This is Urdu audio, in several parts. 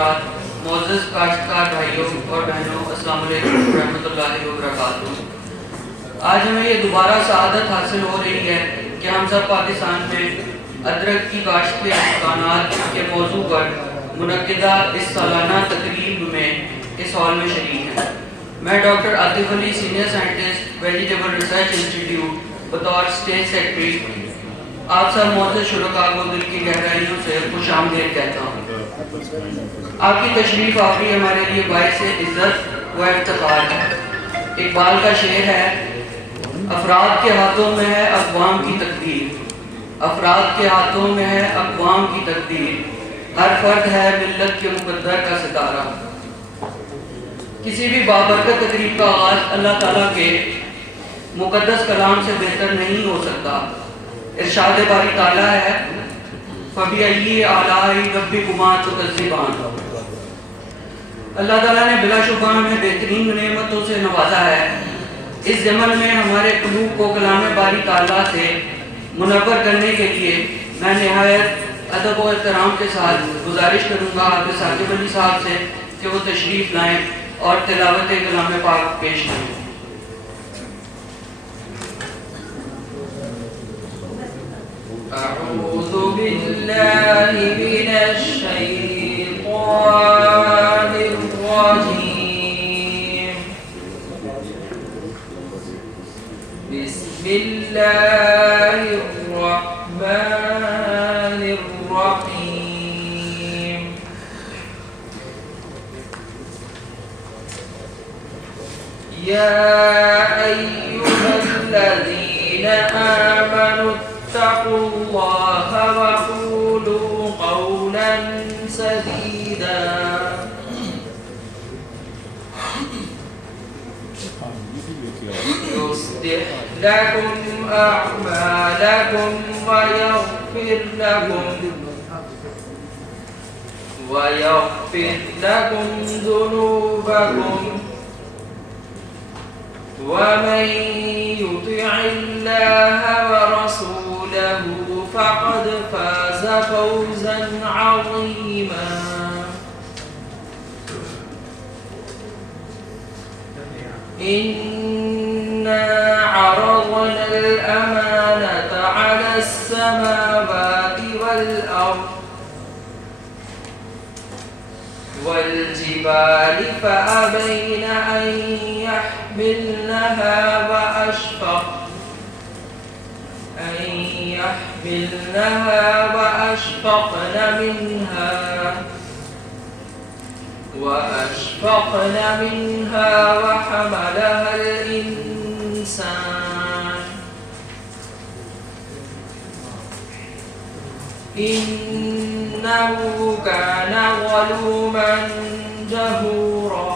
حضرات، معزز کاشتکار بھائیوں اور بہنوں، السلام علیکم ورحمۃ اللہ وبرکاتہ۔ آج ہمیں یہ دوبارہ سعادت حاصل ہو رہی ہے کہ ہم سب پاکستان میں ادرک کی کاشت کے امکانات کے موضوع پر منعقدہ اس سالانہ تقریب میں اس ہال میں شریک ہیں۔ میں doctor Atif Ali, senior scientist, vegetable research institute, بطور اسٹیٹ سیکرٹری آپ سب معزز شرکاء کو دل کی گہرائیوں سے خوش آمدید کہتا ہوں۔ آپ کی تشریف آوری ہمارے لیے باعث عزت و افتخار ہے۔ اقبال کا شعر ہے، افراد کے ہاتھوں میں ہے اقوام کی تقدیر، افراد کے ہاتھوں میں ہے اقوام کی تقدیر، ہر فرد ہے ملت کے مقدر کا ستارہ۔ کسی بھی بابرکت تقریب کا آغاز اللہ تعالیٰ کے مقدس کلام سے بہتر نہیں ہو سکتا۔ ارشاد باری تعالیٰ ہے، فَبِأَيِّ آلَاءِ رَبِّكُمَا تُكَذِّبَانِ۔ اللہ تعالیٰ نے بلا شبہ ہمیں بہترین نعمتوں سے نوازا ہے۔ اس زمن میں ہمارے قلوب کو کلام باری تعالیٰ سے منور کرنے کے لیے میں نہایت ادب و احترام کے ساتھ گزارش کروں گا حافظ ثاقب علی صاحب سے کہ وہ تشریف لائیں اور تلاوت کلام پاک پیش کریں۔ اعوذ باللہ من الشیطان الرجیم، بسم اللہ الرحمن الرحیم۔ یا ایہا الذین آمنوا اتقوا اللہ وقولوا قولا سدیدا يصلح لكم أعمالكم ويغفر لكم ذنوبكم، ومن يطع الله ورسوله فقد فاز فوزا عظيما۔ إنا عرضنا الأمانة على السماوات والأرض والجبال فأبين أن يحملنها وأشفقن منها وحملها الإنسان إنه كان ظلوما جهورا۔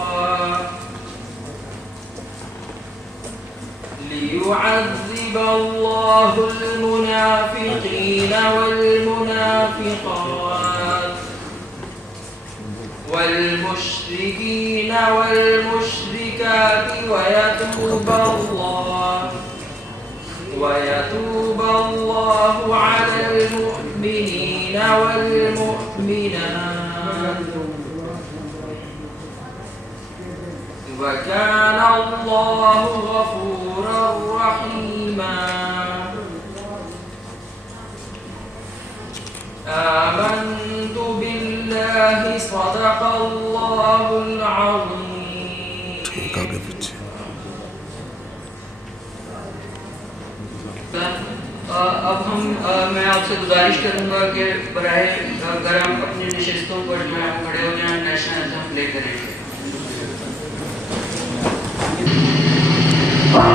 ليعذب الله المنافقين والمنافقات والمشركين والمشركات ويتوب الله على المؤمنين والمؤمنات، وكان الله غفورا رحيما۔ آمنت بالله صدق الله العظيم۔ اب میں آپ سے گزارش کروں گا کہ براہ کرم اپنی نشستوں پر جو ہے کھڑے ہو جائیں، نیشنل اینتھم پلے کریں گے۔ Say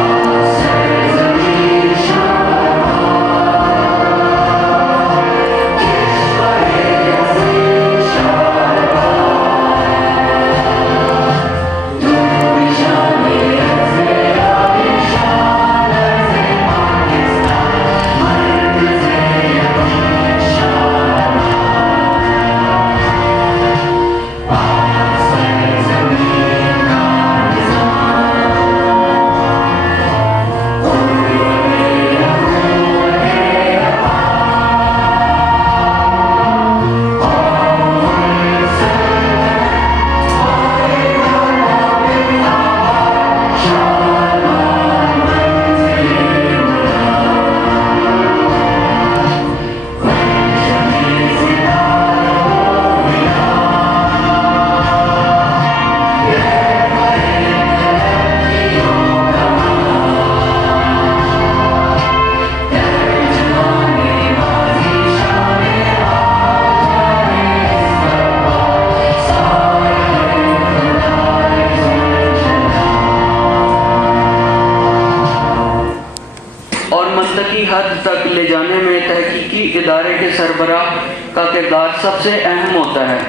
کردار سب سے اہم ہوتا ہے۔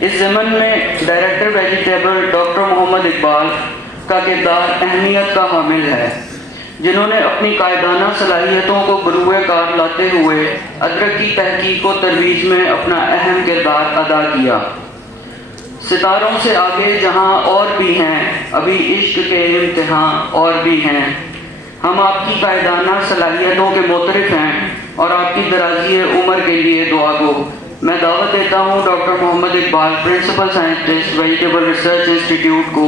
اس ضمن میں director vegetable doctor Muhammad Iqbal کا کردار اہمیت کا حامل ہے، جنہوں نے اپنی قائدانہ صلاحیتوں کو بروئے کار لاتے ہوئے ادرک کی تحقیق و ترویج میں اپنا اہم کردار ادا کیا۔ ستاروں سے آگے جہاں اور بھی ہیں، ابھی عشق کے امتحان اور بھی ہیں، ہم آپ کی قائدانہ صلاحیتوں کے معترف ہیں اور آپ کی درازی عمر کے لیے دعا گو۔ میں دعوت دیتا ہوں doctor Muhammad Iqbal, principal scientist vegetable research institute کو،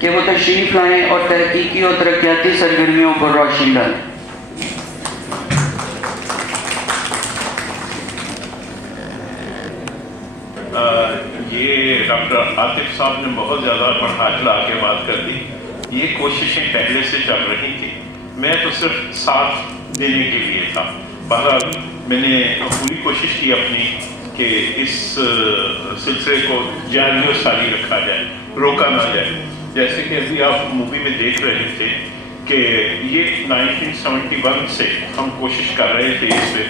کہ وہ تشریف لائیں اور تحقیقی اور ترقیاتی سرگرمیوں پر روشنی ڈالیں۔ یہ ڈاکٹر عاطف صاحب نے بہت زیادہ بڑھا چڑھا کے بات کر دی۔ یہ کوششیں پہلے سے چل رہی تھی، میں تو صرف ساتھ دینے کے لیے تھا۔ بہرحال میں نے پوری کوشش کی اپنی کہ اس سلسلے کو جاری و ساری رکھا جائے، روکا نہ جائے۔ جیسے کہ ابھی آپ مووی میں دیکھ رہے تھے کہ یہ 1971 سے ہم کوشش کر رہے تھے اس پہ۔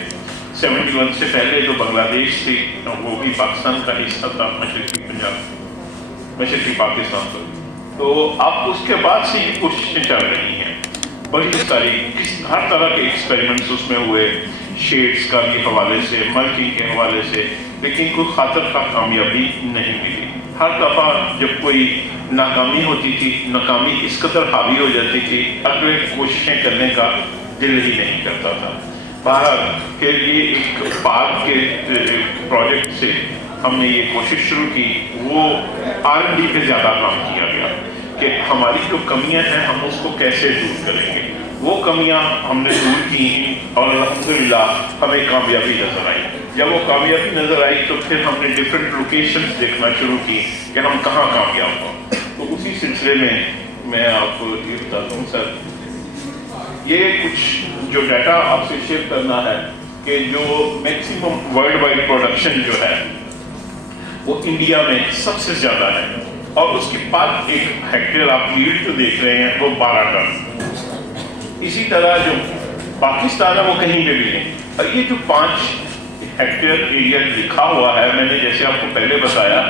71 سے پہلے جو بنگلہ دیش تھی وہ بھی پاکستان کا حصہ تھا، مشرقی پنجاب، مشرقی پاکستان کا۔ تو اب اس کے بعد سے یہ کوششیں چل رہی ہیں، بڑی ساری ہر طرح کے ایکسپیریمنٹس اس میں ہوئے، شیڈز کا بھی حوالے سے، مارکنگ کے حوالے سے، لیکن کوئی خاطر کا کامیابی نہیں ملی۔ ہر دفعہ جب کوئی ناکامی ہوتی تھی، ناکامی اس قدر حاوی ہو جاتی تھی، اگلے کوششیں کرنے کا دل ہی نہیں کرتا تھا۔ بہرحال کہ یہ ایک پارک کے پروجیکٹ سے ہم نے یہ کوشش شروع کی، وہ R&D پہ زیادہ کام کیا گیا کہ ہماری جو کمیاں ہیں ہم اس کو کیسے دور کریں گے۔ وہ کمیاں ہم نے دور کی ہیں اور الحمدللہ ہمیں کامیابی نظر آئی۔ جب وہ کامیابی نظر آئی تو پھر ہم نے ڈفرینٹ لوکیشنز دیکھنا شروع کی کہ ہم کہاں کامیاب ہوں۔ تو اسی سلسلے میں آپ کو یہ بتاتا ہوں سر، یہ کچھ جو ڈیٹا آپ سے شیئر کرنا ہے کہ جو میکسیمم ورلڈ وائڈ پروڈکشن جو ہے وہ انڈیا میں سب سے زیادہ ہے، اور اس کی پر ایک ہیکٹیئر آپ ییلڈ جو دیکھ رہے ہیں وہ 12 ٹن۔ اسی طرح جو پاکستان ہے وہ کہیں پہ بھی نہیں۔ اور یہ جو 5 ہیکٹیئر ایریا لکھا ہوا ہے، میں نے جیسے آپ کو پہلے بتایا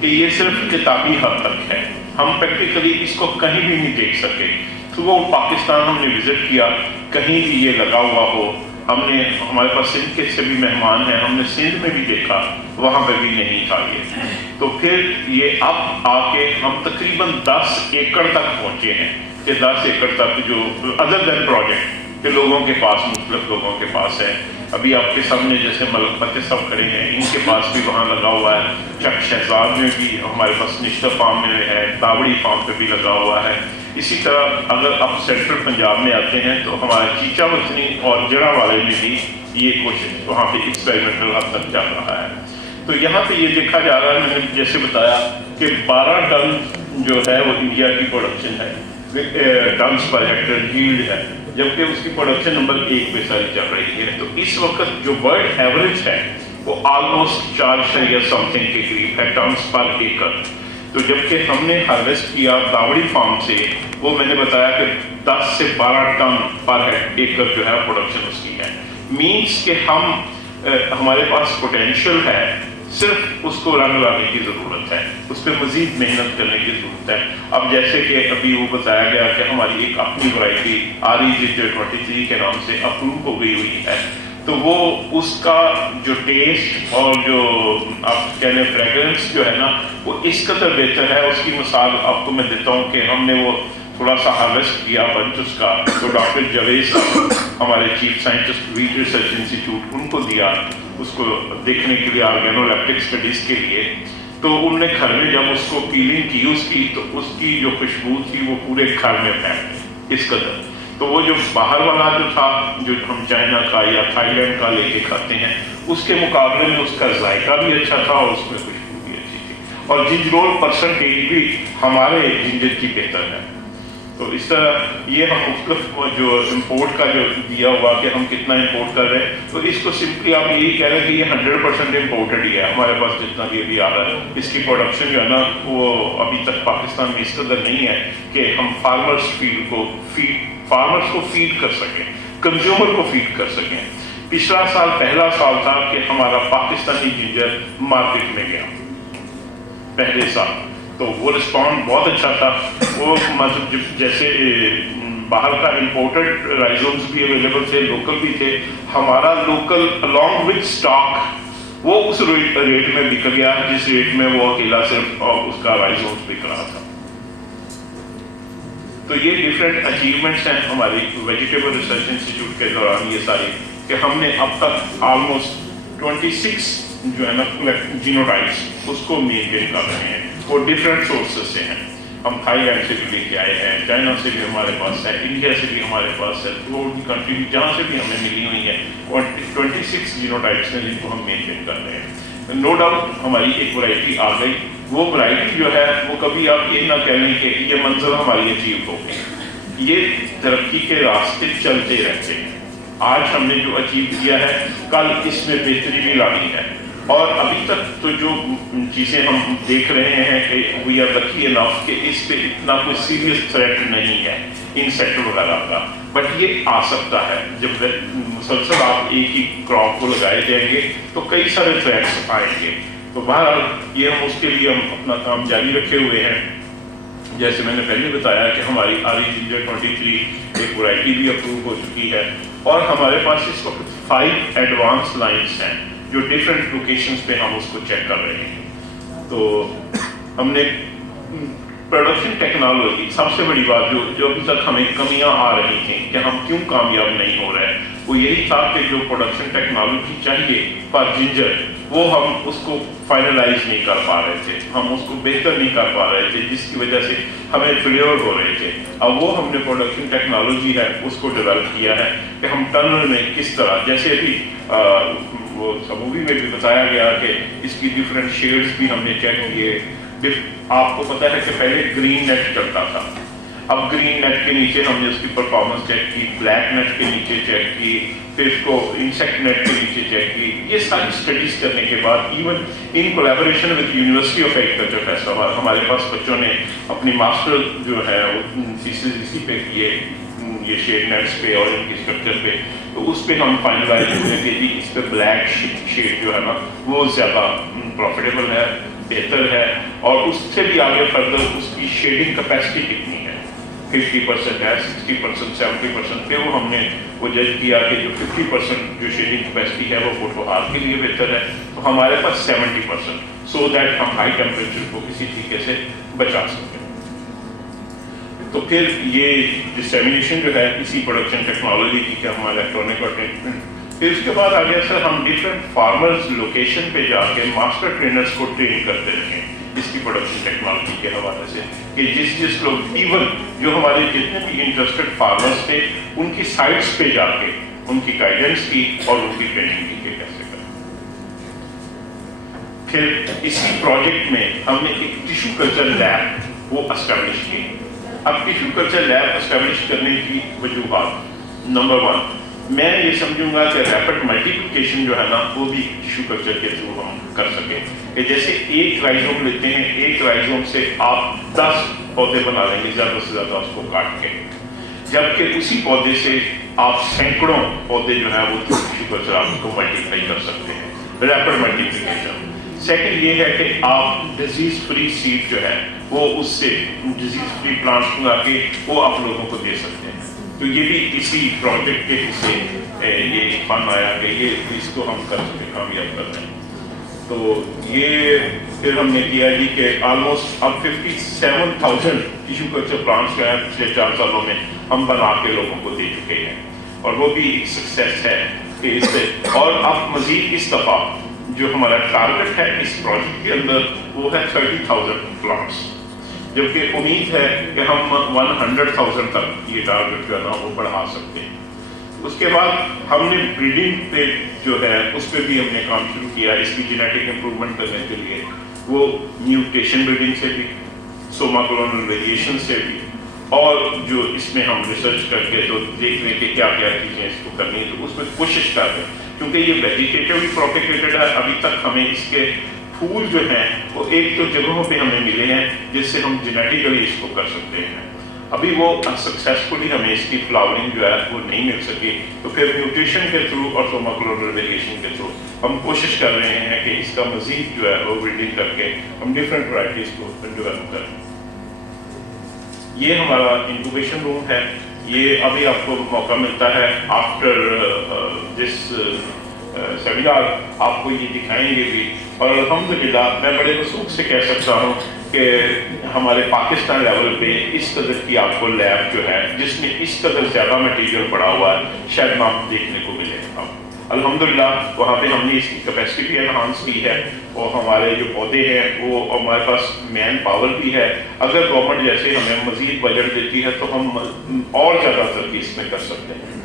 کہ یہ صرف کتابی حد تک ہے، ہم پریکٹیکلی اس کو کہیں بھی نہیں دیکھ سکے۔ تو وہ پاکستان ہم نے وزٹ کیا، کہیں بھی یہ لگا ہوا ہو، ہمارے پاس سندھ کے سے بھی مہمان ہیں، ہم نے سندھ میں بھی دیکھا، وہاں پہ بھی نہیں تھا یہ۔ تو پھر یہ اب آ کے ہم تقریباً 10 ایکڑ تک پہنچے ہیں کہ 10 ایکڑ تک جو ادر دین پروجیکٹ کہ لوگوں کے پاس، مختلف لوگوں کے پاس ہے۔ ابھی آپ کے سامنے جیسے ملک فتح صاحب کھڑے ہیں، ان کے پاس بھی وہاں لگا ہوا ہے، چک شہزاد میں بھی ہمارے پاس نشتر فارم میں ہے، داوڑی فارم پہ بھی لگا ہوا ہے۔ اسی طرح اگر آپ سینٹرل پنجاب میں آتے ہیں تو ہمارے چیچا وطنی اور جڑا والے میں بھی یہ کوشش وہاں پہ ایکسپیریمنٹل حد تک چل رہا ہے۔ تو یہاں پہ یہ دیکھا جا رہا ہے، میں نے جیسے بتایا کہ 12 ٹن جو ہے وہ انڈیا کی پروڈکشن ہے، ٹنس پر ہیکٹر ییلڈ ہے، جبکہ اس کی پروڈکشن نمبر 1 پہ ساری چل رہی ہے۔ تو اس وقت جو ورلڈ ایوریج ہے وہ آلموسٹ 4 سم تھنگ کے قریب ہے ٹنس پر ایکڑ۔ تو جبکہ ہم نے ہارویسٹ کیا داوڑی فارم سے، وہ میں نے بتایا کہ 10 سے 12 ٹن پر ایکڑ جو ہے پروڈکشن اس کی ہے۔ مینس کہ ہمارے پاس پوٹینشیل ہے، صرف اس کو رنگ لانے کی ضرورت ہے، اس پہ مزید محنت کرنے کی ضرورت ہے۔ اب جیسے کہ ابھی وہ بتایا گیا کہ ہماری ایک اپنی ورائٹی REG23 کے نام سے اپروو ہو گئی ہوئی ہے، تو وہ اس کا جو ٹیسٹ اور جو آپ کہہ لیں فریگرنس جو ہے نا وہ اس قدر بہتر ہے۔ اس کی مثال آپ کو میں دیتا ہوں کہ ہم نے وہ تھوڑا سا ہارویسٹ کیا بنچ اس کا، تو ڈاکٹر جاوید صاحب ہمارے chief scientist wheat research institute, ان کو دیا اس کو دیکھنے کے لیے، آرگینولیپٹک اسٹڈیز کے لیے۔ تو انہوں نے گھر میں جب اس کو پیلنگ کی اس کی، تو اس کی جو خوشبو تھی وہ پورے گھر میں پھیل گئی اس قدر۔ تو وہ جو باہر والا جو تھا، جو ہم چائنا کا یا تھائی لینڈ کا لے کے کھاتے ہیں، اس کے مقابلے میں اس کا ذائقہ بھی اچھا تھا اور اس میں خوشبو بھی اچھی تھی، اور جنجرول پرسنٹیج بھی ہمارے جنجر کی بہتر ہے۔ تو اس طرح یہ ہم مختلف جو امپورٹ کا جو دیا ہوا کہ ہم کتنا امپورٹ کر رہے ہیں، تو اس کو سمپلی آپ یہی کہہ رہے ہیں کہ یہ 100% امپورٹڈ ہی ہے ہمارے پاس جتنا بھی ابھی آ رہا ہے۔ اس کی پروڈکشن جو ہے نا وہ ابھی تک پاکستان میں اس قدر نہیں ہے کہ ہم فارمرس کو فیڈ کر سکیں، کنزیومر کو فیڈ کر سکیں۔ پچھلا سال پہلا سال تھا کہ ہمارا پاکستانی جنجر مارکیٹ میں گیا پہلے سال، تو وہ رسپانڈ بہت اچھا تھا. وہ مطلب جیسے باہر کا امپورٹڈ رائزومز بھی اویلیبل تھے، لوکل بھی تھے، ہمارا لوکل along with اسٹاک وہ اس ریٹ میں بک گیا جس ریٹ میں وہ اکیلا صرف اس کا رائزومز بک رہا تھا. تو یہ ڈفرینٹ اچیومنٹس ہیں ہماری ویجیٹیبل ریسرچ انسٹیٹیوٹ کے دوران یہ ساری، کہ ہم نے اب تک آلموسٹ 26 جو ہے نا جینوٹائپس اس کو مینٹین کر رہے ہیں. وہ ڈفرینٹ سورسز سے ہیں. ہم تھائی لینڈ سے بھی لے کے آئے ہیں، چائنا سے بھی ہمارے پاس ہے، انڈیا سے بھی ہمارے پاس ہے، تھرو دی کنٹری جہاں سے بھی ہمیں ملی ہوئی ہیں 26 جینوٹائپس ہیں جن کو ہم مینٹین کر رہے ہیں. نو ڈاؤٹ ہماری ایک ورائٹی آ گئی. وہ ورائٹی جو ہے وہ کبھی آپ یہ نہ کہہ لیں کہ یہ منزل ہماری اچیو ہو گئی. یہ ترقی کے راستے چلتے رہتے ہیں. آج ہم نے جو اچیو کیا ہے کل اس میں بہتری بھی لانی ہے. اور ابھی تک تو جو چیزیں ہم دیکھ رہے ہیں کہ وی آر لکی انف کہ اس پہ اتنا کوئی سیریس تھریٹ نہیں ہے انسیکٹ وغیرہ کا، بٹ یہ آ سکتا ہے. جب مسلسل آپ ایک ہی کراپ کو لگائے جائیں گے تو کئی سارے تھریٹس آئیں گے. تو بہرحال یہ ہم اس کے لیے ہم اپنا کام جاری رکھے ہوئے ہیں. جیسے میں نے پہلے بتایا کہ ہماری آری جنجر 23 ایک ورائٹی بھی اپروو ہو چکی ہے، اور ہمارے پاس اس وقت 5 ایڈوانس لائنس ہیں جو ڈفرینٹ لوکیشنز پہ ہم اس کو چیک کر رہے ہیں. تو ہم نے پروڈکشن ٹیکنالوجی، سب سے بڑی بات جو ابھی تک ہمیں کمیاں آ رہی تھیں کہ ہم کیوں کامیاب نہیں ہو رہے، وہ یہی تھا کہ جو پروڈکشن ٹیکنالوجی چاہیے پر جنجر وہ ہم اس کو فائنلائز نہیں کر پا رہے تھے، ہم اس کو بہتر نہیں کر پا رہے تھے، جس کی وجہ سے ہمیں فیلیور ہو رہے تھے. اب وہ ہم نے پروڈکشن ٹیکنالوجی ہے اس کو ڈیولپ کیا ہے کہ ہم ٹنل میں کس طرح، جیسے ابھی وہ سبوی میں بھی بتایا گیا کہ اس کی ڈفرینٹ شیڈز بھی ہم نے چیک کیے. آپ کو پتہ ہے کہ پہلے گرین نیٹ چلتا تھا، اب گرین نیٹ کے نیچے ہم نے اس کی پرفارمنس چیک کی، بلیک نیٹ کے نیچے چیک کی، پھر اس کو انسیکٹ نیٹ کے نیچے چیک کی. یہ ساری اسٹڈیز کرنے کے بعد even in collaboration with university of agriculture فیصلہ آباد ہمارے پاس بچوں نے اپنی ماسٹر جو ہے وہ تھیسس اسی پہ کیے، یہ شیڈ نیٹس پہ اور ان کی اسٹرکچر پہ. تو اس پہ ہم فائنلائز ہوئے کہ جی اس پہ بلیک شیڈ جو ہے نا وہ زیادہ پروفیٹیبل ہے، بہتر ہے. اور اس سے بھی آگے فردر اس کی شیڈنگ کیپیسٹی کتنی ہے، 50% ہے، 60%، 70%. پھر وہ ہم نے وہ جج کیا کہ جو 50% جو شیڈنگ کیپیسٹی ہے وہ فوٹو آرٹ کے لیے بہتر ہے، تو ہمارے پاس 70%، سو دیٹ ہم ہائی ٹیمپریچر کو کسی طریقے سے بچا سکیں. تو پھر یہ ڈسیمینیشن جو ہے اسی پروڈکشن ٹیکنالوجی کی کہ ہمارا الیکٹرانک اور پھر اس کے بعد آگے سر ہم ڈفرینٹ فارمرز لوکیشن پہ جا کے ماسٹر ٹرینرز کو ٹرین کرتے رہے اس کی پروڈکشن ٹیکنالوجی کے حوالے سے، کہ جس لوگ ایون جو ہمارے جتنے بھی انٹرسٹڈ فارمرز تھے ان کی سائٹس پہ جا کے ان کی گائیڈنس کی اور ان کی ٹریننگ کی کہ کیسے کریں. پھر اسی پروجیکٹ میں ہم نے ایک ٹیشو کلچر لیب وہ اسٹیبلش کی. اب ٹیشو کلچر لیب اسٹیبلش کرنے کی وجوہات، نمبر 1 میں یہ سمجھوں گا کہ ریپڈ ملٹیپلیکیشن جو ہے نا وہ بھی ٹیشو کلچر کے تھرو ہم کر سکیں. کہ جیسے ایک رائزوم لیتے ہیں، ایک رائزوم سے آپ 10 پودے بنا لیں گے زیادہ سے زیادہ اس کو کاٹ کے، جبکہ اسی پودے سے آپ سینکڑوں پودے جو ہے وہ ٹیشو کلچر آپ کو ملٹیپلائی کر سکتے ہیں، ریپڈ ملٹیپلیکیشن. سیکنڈ یہ ہے کہ آپ ڈیزیز فری سیڈ جو ہے وہ اس سے ڈیزیز فری پلانٹس منگا کے وہ آپ لوگوں کو دے سکتے ہیں. تو یہ بھی اسی پروجیکٹ کے حصے یہ فن آیا کہ یہ اس کو ہم کر سکیں، کامیاب کر رہے ہیں. تو یہ پھر ہم نے کیا جی کہ آلموسٹ اب 57,000 ٹیشو کلچر پلانٹس جو ہیں پچھلے 4 سالوں میں ہم بنا کے لوگوں کو دے چکے ہیں، اور وہ بھی ایک سکسیس ہے کہ اس سے. اور اب مزید اس دفعہ جو ہمارا ٹارگٹ ہے اس پروجیکٹ کے اندر وہ ہے 30,000 پلانٹس، جبکہ امید ہے کہ ہم 100,000 تک یہ ٹارگٹ جو ہے نا وہ بڑھا سکتے ہیں. اس کے بعد ہم نے بریڈنگ پہ جو ہے اس پہ بھی ہم نے کام شروع کیا اس کی جینیٹک امپروومنٹ کرنے کے لیے. وہ میوٹیشن بریڈنگ سے بھی، سوما کلونل ویریشن سے بھی، اور جو اس میں ہم ریسرچ کر کے تو دیکھ لیں کہ کیا کیا چیزیں اس کو کرنی ہے، تو اس میں کوشش کر رہے ہیں. کیونکہ یہ ویجیٹیٹیولی پروپیگیٹڈ ہے، ابھی تک ہمیں اس کے پھول جو ہیں وہ ایک تو جگہوں پہ ہمیں ملے ہیں جس سے ہم جینیٹیکلی اس کو کر سکتے ہیں. ابھی وہ انسکسیسفلی ہمیں اس کی فلاورنگ جو ہے وہ نہیں مل سکی، تو پھر میوٹیشن کے تھرو اور سوماکلورل ویریشن کے تھرو ہم کوشش کر رہے ہیں کہ اس کا مزید جو ہے وہ بریڈنگ کر کے ہم ڈفرینٹ ورائٹیز کو ڈیولپ کریں۔ یہ ہمارا انکوبیشن روم ہے، یہ ابھی آپ کو موقع ملتا ہے آفٹر دس سیمینار آپ کو یہ دکھائیں گے بھی، اور الحمدللہ میں بڑے وثوق سے کہہ سکتا ہوں کہ ہمارے پاکستان لیول پہ اس قدر کی آپ کو لیب جو ہے جس میں اس قدر زیادہ مٹیریل پڑا ہوا ہے شاید نہ دیکھنے کو ملے گا۔ الحمدللہ وہاں پہ ہم نے اس کی کیپیسٹی بھی انہانس کی ہے، اور ہمارے جو پودے ہیں وہ ہمارے پاس مین پاور بھی ہے، اگر گورنمنٹ جیسے ہمیں مزید بجٹ دیتی ہے تو ہم اور زیادہ ترقی اس میں کر سکتے ہیں۔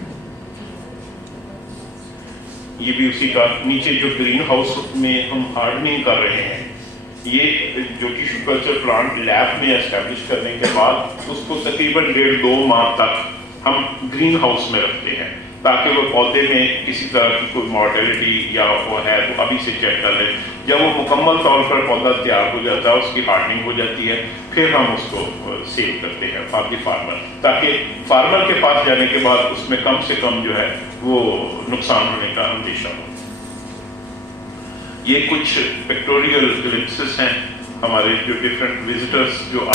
یہ بھی اسی کا نیچے جو گرین ہاؤس میں ہم ہارڈننگ کر رہے ہیں، یہ جو ٹیشو کلچر پلانٹ لیب میں اسٹیبلش کرنے کے بعد اس کو تقریباً 1.5-2 ماہ تک ہم گرین ہاؤس میں رکھتے ہیں تاکہ وہ پودے میں کسی طرح کی کوئی مارٹیلٹی یا وہ ہے تو ابھی سے چیک کر لیں۔ جب وہ مکمل طور پر پودا تیار ہو جاتا ہے، اس کی ہارڈننگ ہو جاتی ہے، پھر ہم اس کو سیل کرتے ہیں فار دی فارمر، تاکہ فارمر کے پاس جانے کے بعد اس میں کم سے کم جو ہے وہ نقصان ہونے کا اندیشہ ہو۔ یہ کچھ پکٹوریل گلپسز ہیں ہمارے جو ڈفرینٹ وزٹرز جو